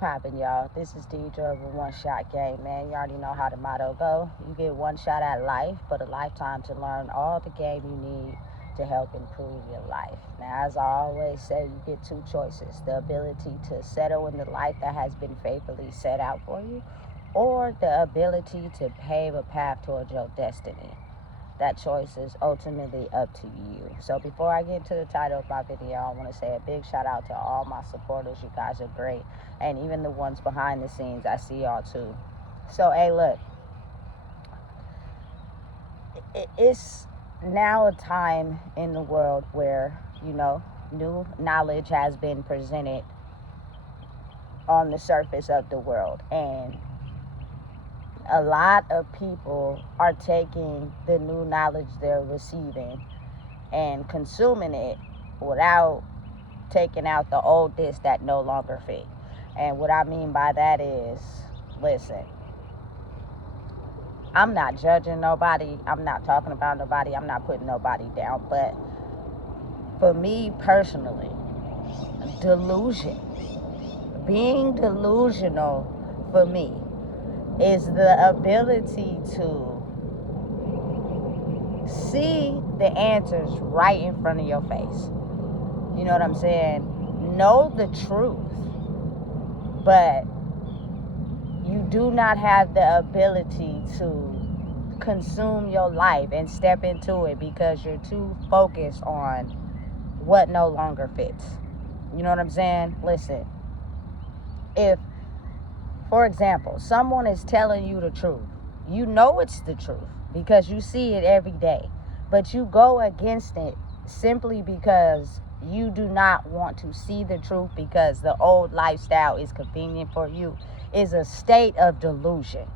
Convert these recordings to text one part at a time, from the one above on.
Poppin', y'all. This is Deidre of a One Shot Game, man. You already know how the motto go. You get one shot at life, but a lifetime to learn all the game you need to help improve your life. Now, as I always say, you get two choices: the ability to settle in the life that has been faithfully set out for you, or the ability to pave a path towards your destiny. That choice is ultimately up to you. So before I get into the title of my video, I want to say a big shout out to all my supporters. You guys are great. And even the ones behind the scenes, I see y'all too. So, hey, look. It's now a time in the world where, new knowledge has been presented on the surface of the world. And a lot of people are taking the new knowledge they're receiving and consuming it without taking out the old discs that no longer fit. And what I mean by that is, listen, I'm not judging nobody. I'm not talking about nobody. I'm not putting nobody down. But for me personally, delusion, being delusional for me is the ability to see the answers right in front of your face. You know what I'm saying? Know the truth, but you do not have the ability to consume your life and step into it because you're too focused on what no longer fits. You know what I'm saying? Listen, if, for example, someone is telling you the truth, you know it's the truth because you see it every day, but you go against it simply because you do not want to see the truth because the old lifestyle is convenient for you, is a state of delusion.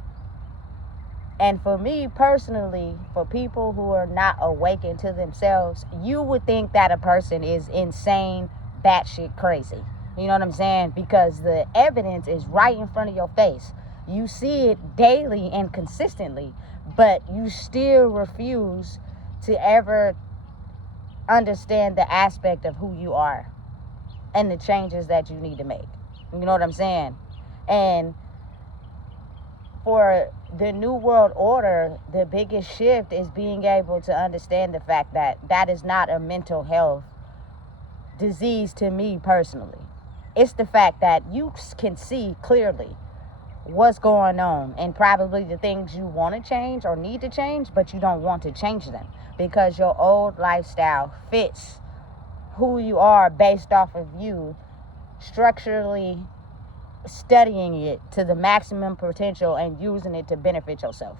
And for me personally, for people who are not awakened to themselves, you would think that a person is insane, batshit crazy. You know what I'm saying? Because the evidence is right in front of your face. You see it daily and consistently, but you still refuse to ever understand the aspect of who you are and the changes that you need to make. You know what I'm saying? And for the New World Order, the biggest shift is being able to understand the fact that that is not a mental health disease to me personally. It's the fact that you can see clearly what's going on and probably the things you want to change or need to change, but you don't want to change them because your old lifestyle fits who you are based off of you structurally studying it to the maximum potential and using it to benefit yourself.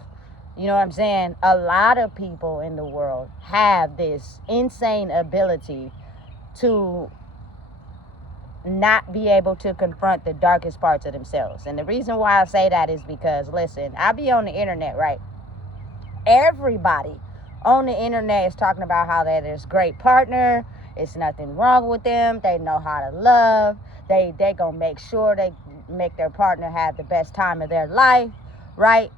You know what I'm saying? A lot of people in the world have this insane ability to not be able to confront the darkest parts of themselves. And the reason why I say that is because, listen, I be on the internet, right? Everybody on the internet is talking about how they're this great partner. It's nothing wrong with them. They know how to love. They gonna make sure they make their partner have the best time of their life, right?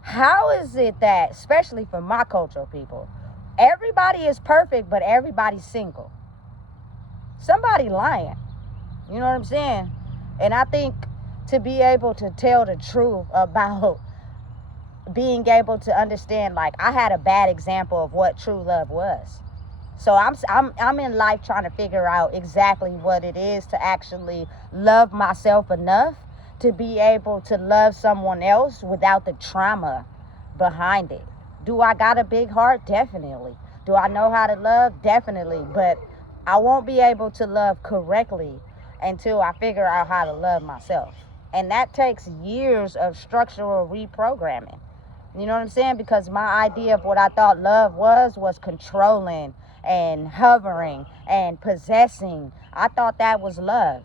How is it that, especially for my cultural people, everybody is perfect, but everybody's single? Somebody lying. You know what I'm saying? And I think to be able to tell the truth about being able to understand, like, I had a bad example of what true love was. So I'm in life trying to figure out exactly what it is to actually love myself enough to be able to love someone else without the trauma behind it. Do I got a big heart? Definitely. Do I know how to love? Definitely. But I won't be able to love correctly until I figure out how to love myself. And that takes years of structural reprogramming. You know what I'm saying? Because my idea of what I thought love was controlling and hovering and possessing. I thought that was love.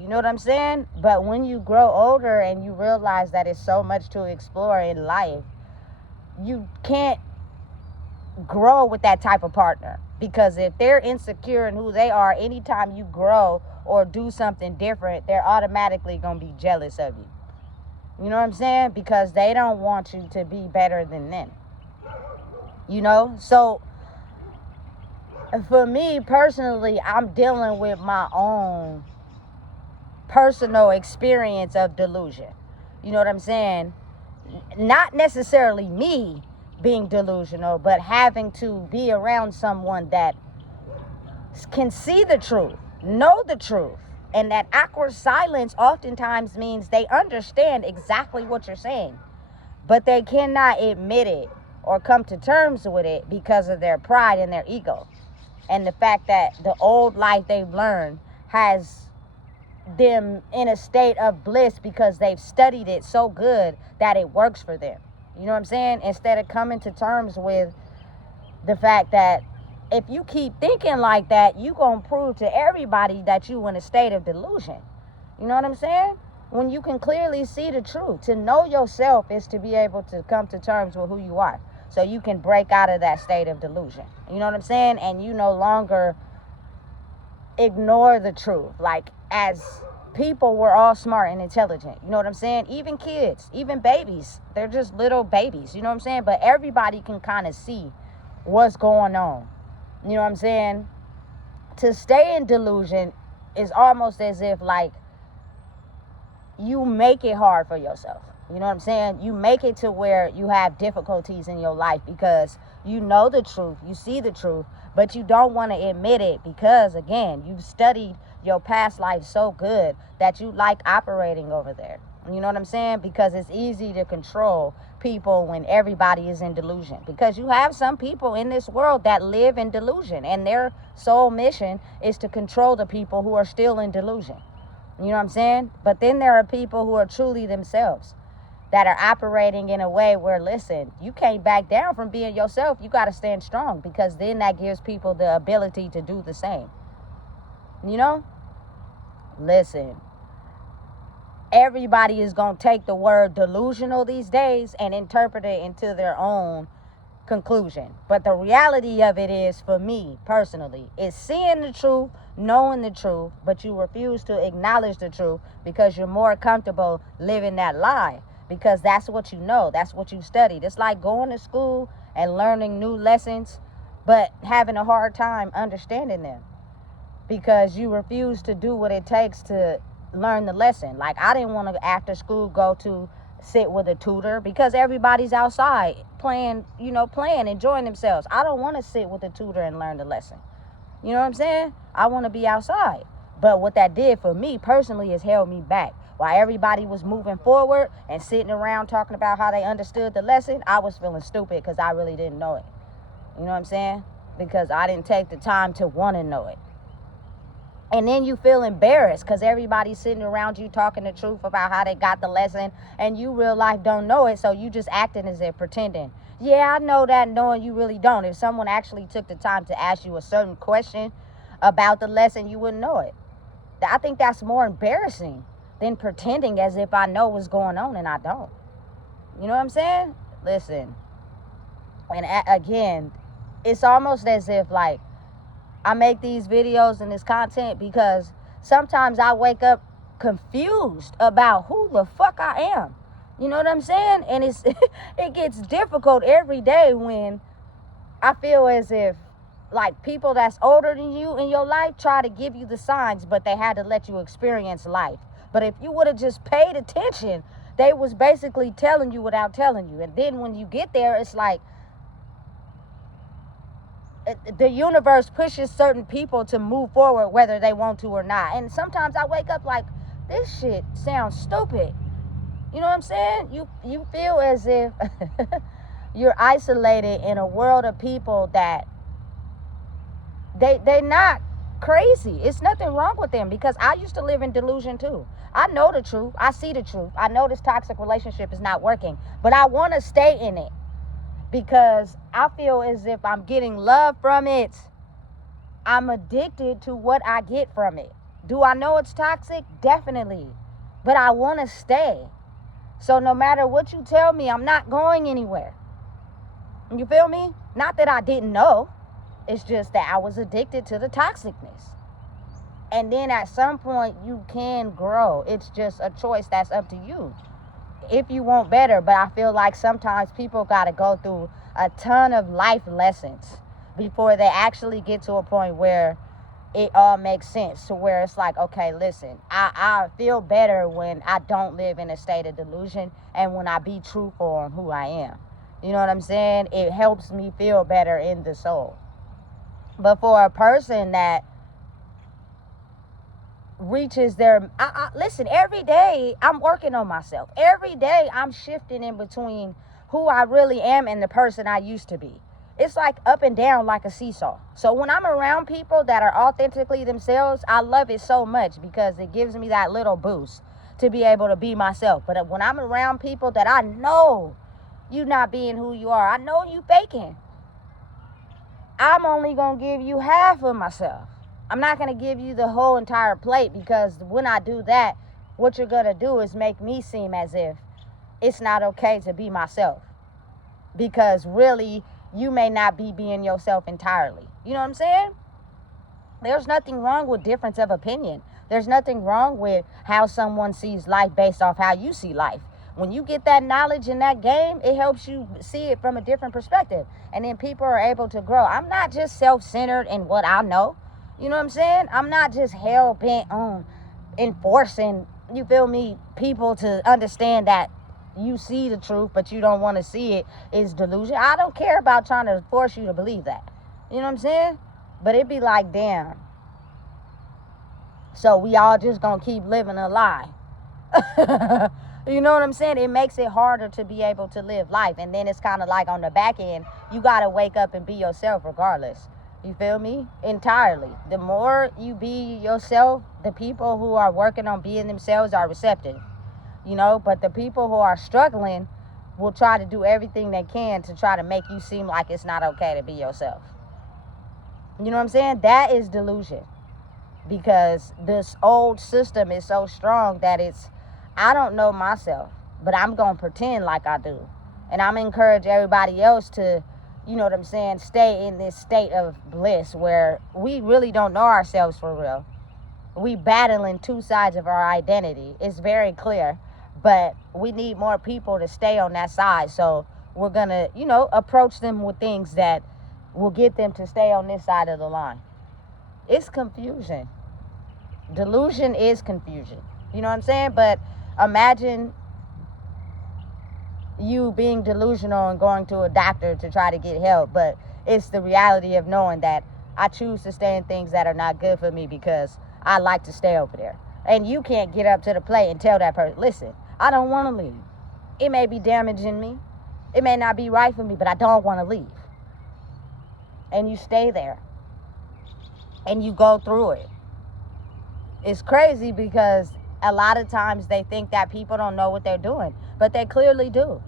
You know what I'm saying? But when you grow older and you realize that it's so much to explore in life, you can't grow with that type of partner. Because if they're insecure in who they are, anytime you grow or do something different, they're automatically going to be jealous of you. You know what I'm saying? Because they don't want you to be better than them. You know? So, for me personally, I'm dealing with my own personal experience of delusion. You know what I'm saying? Not necessarily me being delusional, but having to be around someone that can see the truth, know the truth. And that awkward silence oftentimes means they understand exactly what you're saying, but they cannot admit it or come to terms with it because of their pride and their ego. And the fact that the old life they've learned has them in a state of bliss because they've studied it so good that it works for them. You know what I'm saying? Instead of coming to terms with the fact that if you keep thinking like that, you gonna prove to everybody that you in a state of delusion. You know what I'm saying? When you can clearly see the truth. To know yourself is to be able to come to terms with who you are, so you can break out of that state of delusion. You know what I'm saying? And you no longer ignore the truth. Like, as people, we're all smart and intelligent. You know what I'm saying? Even kids, even babies, they're just little babies. You know what I'm saying? But everybody can kind of see what's going on. You know what I'm saying? To stay in delusion is almost as if, like, you make it hard for yourself. You know what I'm saying? You make it to where you have difficulties in your life because you know the truth, you see the truth, but you don't want to admit it because, again, you've studied your past life so good that you like operating over there. You know what I'm saying? Because it's easy to control people when everybody is in delusion. Because you have some people in this world that live in delusion, and their sole mission is to control the people who are still in delusion. You know what I'm saying? But then there are people who are truly themselves that are operating in a way where, listen, you can't back down from being yourself. You got to stand strong, because then that gives people the ability to do the same. You know? Listen, everybody is going to take the word delusional these days and interpret it into their own conclusion. But the reality of it is, for me personally, is seeing the truth, knowing the truth, but you refuse to acknowledge the truth because you're more comfortable living that lie, because that's what you know, that's what you studied. It's like going to school and learning new lessons, but having a hard time understanding them because you refuse to do what it takes to learn the lesson. Like, I didn't want to, after school, go to sit with a tutor because everybody's outside playing, enjoying themselves. I don't want to sit with a tutor and learn the lesson. You know what I'm saying? I want to be outside. But what that did for me personally is held me back. While everybody was moving forward and sitting around talking about how they understood the lesson, I was feeling stupid because I really didn't know it. You know what I'm saying? Because I didn't take the time to want to know it. And then you feel embarrassed because everybody's sitting around you talking the truth about how they got the lesson, and you real life don't know it, so you just acting as if pretending. Yeah, I know that, knowing you really don't. If someone actually took the time to ask you a certain question about the lesson, you wouldn't know it. I think that's more embarrassing than pretending as if I know what's going on and I don't. You know what I'm saying? Listen. And again, it's almost as if, like, I make these videos and this content because sometimes I wake up confused about who the fuck I am. You know what I'm saying? And it gets difficult every day when I feel as if, like, people that's older than you in your life try to give you the signs, but they had to let you experience life. But if you would have just paid attention, they was basically telling you without telling you. And then when you get there, it's like the universe pushes certain people to move forward whether they want to or not. And sometimes I wake up like, this shit sounds stupid. You know what I'm saying? You feel as if you're isolated in a world of people that they're not crazy. It's nothing wrong with them, because I used to live in delusion too. I know the truth. I see the truth. I know this toxic relationship is not working, but I want to stay in it because I feel as if I'm getting love from it. I'm addicted to what I get from it. Do I know it's toxic? Definitely. But I want to stay. So no matter what you tell me, I'm not going anywhere. You feel me? Not that I didn't know. It's just that I was addicted to the toxicness. And then at some point you can grow. It's just a choice that's up to you if you want better. But I feel like sometimes people got to go through a ton of life lessons before they actually get to a point where it all makes sense to where it's like, okay, listen, I feel better when I don't live in a state of delusion and when I be truthful on who I am. You know what I'm saying? It helps me feel better in the soul. But for a person that reaches their... listen, every day I'm working on myself. Every day I'm shifting in between who I really am and the person I used to be. It's like up and down like a seesaw. So when I'm around people that are authentically themselves, I love it so much because it gives me that little boost to be able to be myself. But when I'm around people that I know you not being who you are, I know you faking, I'm only going to give you half of myself. I'm not going to give you the whole entire plate, because when I do that, what you're going to do is make me seem as if it's not okay to be myself. Because really, you may not be being yourself entirely. You know what I'm saying? There's nothing wrong with difference of opinion. There's nothing wrong with how someone sees life based off how you see life. When you get that knowledge in that game, it helps you see it from a different perspective. And then people are able to grow. I'm not just self-centered in what I know. You know what I'm saying? I'm not just hell-bent on enforcing, you feel me, people to understand that you see the truth, but you don't want to see it is delusion. I don't care about trying to force you to believe that. You know what I'm saying? But it'd be like, damn. So we all just gonna keep living a lie. You know what I'm saying? It makes it harder to be able to live life. And then it's kind of like on the back end, you got to wake up and be yourself regardless. You feel me? Entirely. The more you be yourself, the people who are working on being themselves are receptive. You know, but the people who are struggling will try to do everything they can to try to make you seem like it's not okay to be yourself. You know what I'm saying? That is delusion. Because this old system is so strong that it's, I don't know myself, but I'm going to pretend like I do. And I'm going to encourage everybody else to, you know what I'm saying, stay in this state of bliss where we really don't know ourselves for real. We battling two sides of our identity. It's very clear, but we need more people to stay on that side. So we're going to, you know, approach them with things that will get them to stay on this side of the line. It's confusion. Delusion is confusion. You know what I'm saying? But imagine you being delusional and going to a doctor to try to get help, but it's the reality of knowing that I choose to stay in things that are not good for me because I like to stay over there. And you can't get up to the plate and tell that person, listen, I don't want to leave. It may be damaging me. It may not be right for me, but I don't want to leave. And you stay there. And you go through it. It's crazy because a lot of times they think that people don't know what they're doing, but they clearly do.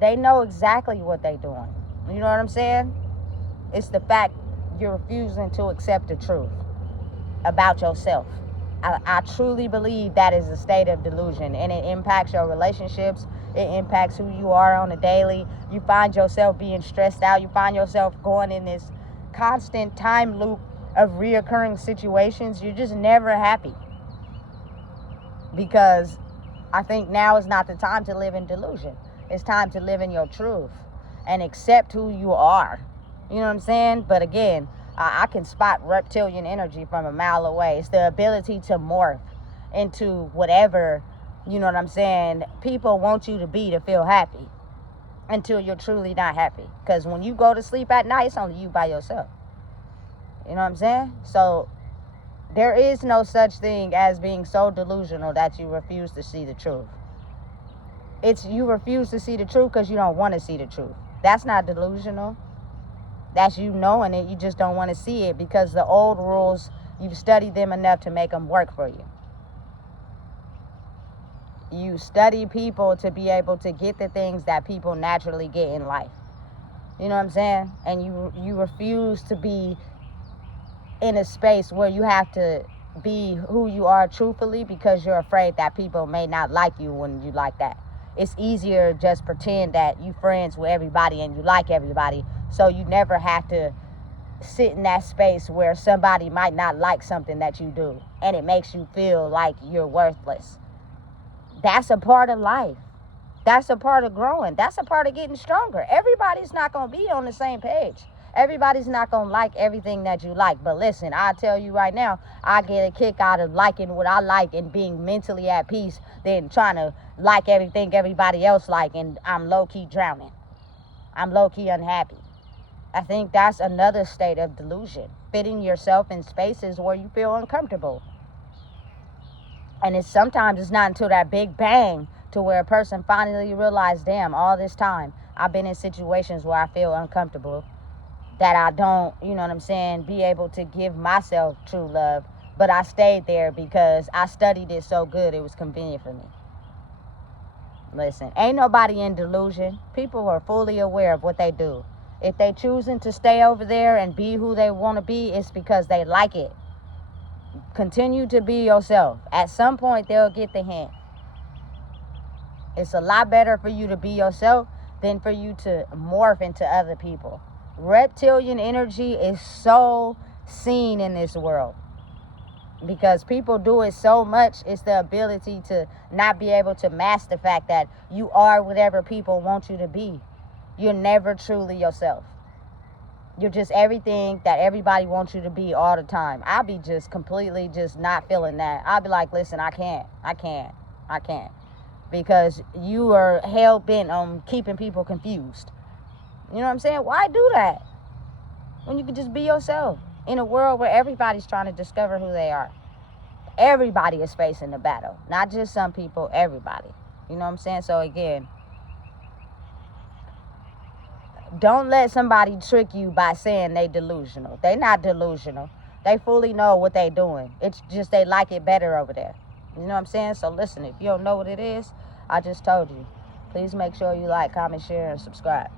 They know exactly what they're doing. You know what I'm saying? It's the fact you're refusing to accept the truth about yourself. I truly believe that is a state of delusion, and it impacts your relationships. It impacts who you are on a daily. You find yourself being stressed out. You find yourself going in this constant time loop of reoccurring situations. You're just never happy. Because I think now is not the time to live in delusion. It's time to live in your truth and accept who you are. You know what I'm saying? But again, I can spot reptilian energy from a mile away. It's the ability to morph into whatever, you know what I'm saying, people want you to be to feel happy until you're truly not happy. Because when you go to sleep at night, it's only you by yourself. You know what I'm saying? So there is no such thing as being so delusional that you refuse to see the truth. It's you refuse to see the truth because you don't want to see the truth. That's not delusional. That's you knowing it. You just don't want to see it because the old rules, you've studied them enough to make them work for you. You study people to be able to get the things that people naturally get in life. You know what I'm saying? And you refuse to be in a space where you have to be who you are truthfully because you're afraid that people may not like you when you like that. It's easier to just pretend that you friends with everybody and you like everybody, so you never have to sit in that space where somebody might not like something that you do and it makes you feel like you're worthless. That's a part of life. That's a part of growing. That's a part of getting stronger. Everybody's not going to be on the same page. Everybody's not going to like everything that you like. But listen, I tell you right now, I get a kick out of liking what I like and being mentally at peace than trying to like everything everybody else like, and I'm low-key drowning. I'm low-key unhappy. I think that's another state of delusion. Fitting yourself in spaces where you feel uncomfortable. And sometimes it's not until that big bang to where a person finally realizes, damn, all this time I've been in situations where I feel uncomfortable, that I don't, you know what I'm saying, be able to give myself true love. But I stayed there because I studied it so good it was convenient for me. Listen, ain't nobody in delusion. People are fully aware of what they do. If they choosing to stay over there and be who they want to be, it's because they like it. Continue to be yourself. At some point, they'll get the hint. It's a lot better for you to be yourself than for you to morph into other people. Reptilian energy is so seen in this world because people do it so much. It's the ability to not be able to mask the fact that you are whatever people want you to be. You're never truly yourself. You're just everything that everybody wants you to be all the time. I'll be just completely just not feeling that. I'll be like, listen, I can't. Because you are hell-bent on keeping people confused. You know what I'm saying? Why do that when you can just be yourself in a world where everybody's trying to discover who they are? Everybody is facing the battle. Not just some people, everybody. You know what I'm saying? So again, don't let somebody trick you by saying they delusional. They not delusional. They fully know what they doing. It's just they like it better over there. You know what I'm saying? So listen, if you don't know what it is, I just told you. Please make sure you like, comment, share, and subscribe.